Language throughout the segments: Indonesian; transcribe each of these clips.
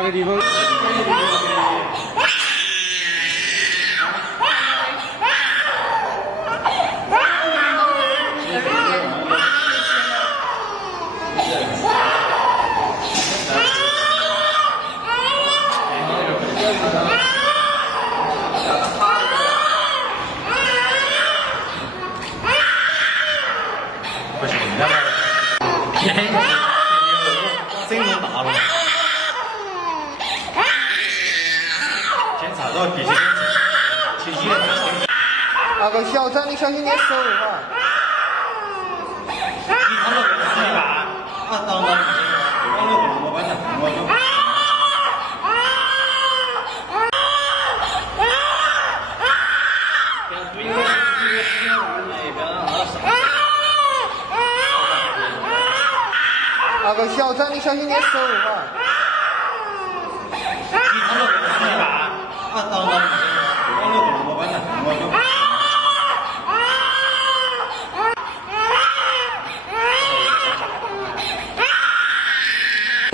那个地方。不行，那个，真能打了。检查到必须去医院。那个小张，你小心点手哈。你看到这是一半，啊，当当，往那动我把它动我就。那个小张，你小心点手哈。你看到这是一半，啊，当当，往那动我把它动我就。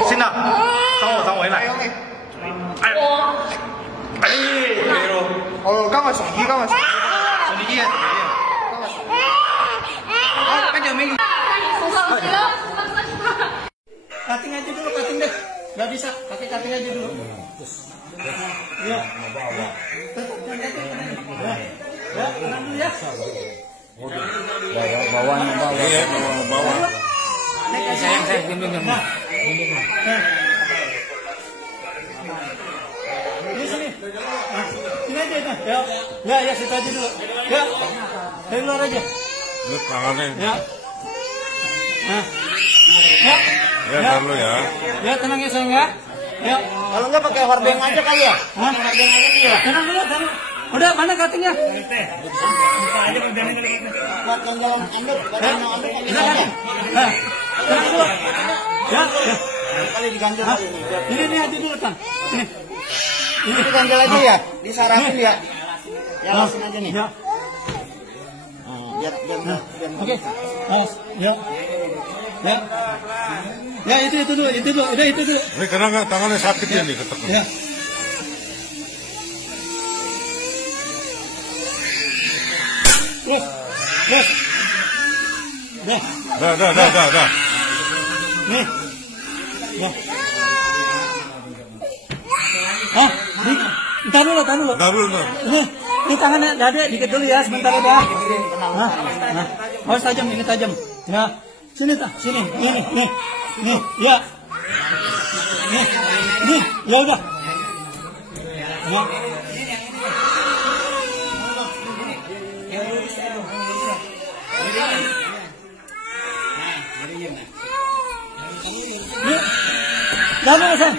行了，掌位来。哎，对了。哦，赶快送医，赶快送医。送你医院，赶快送医。感觉没有。Cutting aja dulu, cutting deh. Nggak bisa, pakai cutting aja dulu. Ya. Ya, tenang dulu ya. Bawahnya bawah. Iya, bawah. Saya bimbing. Ini sini. Ini aja itu. Ya, ya situ aja dulu. Ya. Dari luar aja. Lu tangannya. Ya. Nah. Ya. Ya, dulu ya. Ya, tenang ya sayang ya. Ya. Kalau nggak pakai hordeng aja kali ya? Hah? Hordeng aja nih ya. Tenang dulu, tenang. Udah, mana cuttingnya? Buat ganjalan anduk, buat ganjalan anduk aja. Nah, tenang dulu. Ya, ya. Kali diganjal kali ini. Ini aja dulu, Kang. Ini. Ini diganjal aja ya? Disarahin ya? Ya, langsung aja nih. Ya. Biar. Oke. Awas. Ya. Ya. Ya, itu dulu, udah itu dulu. Ini karena tangannya sakit ya nih ketekan. Ya. Terus. Dah. Nih. Ya. Ah, bentar dulu. Ini tangannya dada dikit dulu ya, sebentar udah. Nah. Harus tajam, ini tajam. Ya. Sini, nih, ya. Nih, ya udah. Ya. Nih, jangan dulu, San.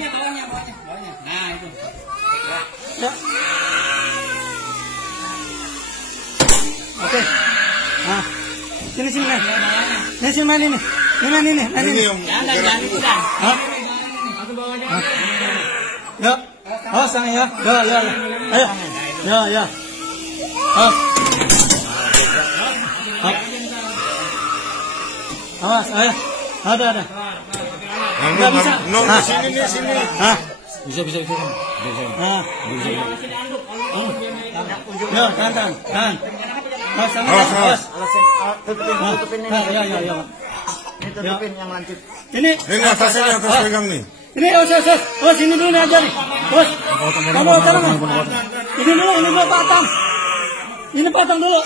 Nah, itu. Ya. Oke. Nah, sini main. Nih, sini main ini. Ini. Hah? Ya. Awas sang ya. Ya. Ayo. Ya. Awas, ayo. Ada. Nggak bisa. Sini. Hah? Bisa. Nah. Ya, tahan. Awas. Tutupin ini. Ya. Ini tutupin yang lanjut. Ini atas pegang nih. Ini awas ini dulu nih aja nih. Bos. Kamu taruh. Ini dulu patang. Ini patang dulu,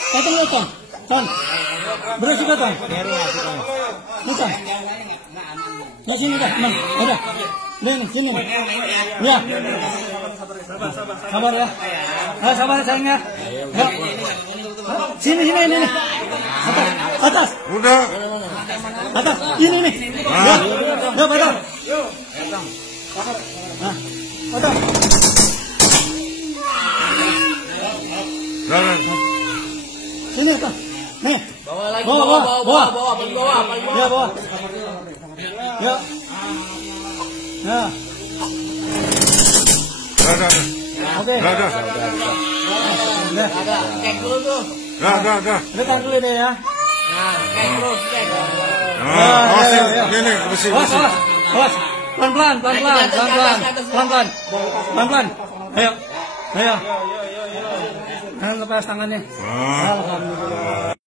Tan. Bersih Tan. Bukan. Nah, sini dah, udah. Nih, sini. Ya. Sabar ya. Sabar sayangnya. Ya. Sini ini. Atas. Udah. Atas. Ini nih. Ya. Ya, patang. Nah, patang. Sini Tan. Nih. Bawa. Ya, bawa. Ya. Oke. Cek dulu tuh. Dekat dulu deh ya. Cek terus. Ini, Awas. Pelan-pelan. Ayo. Jangan lepas tangannya. Alhamdulillah.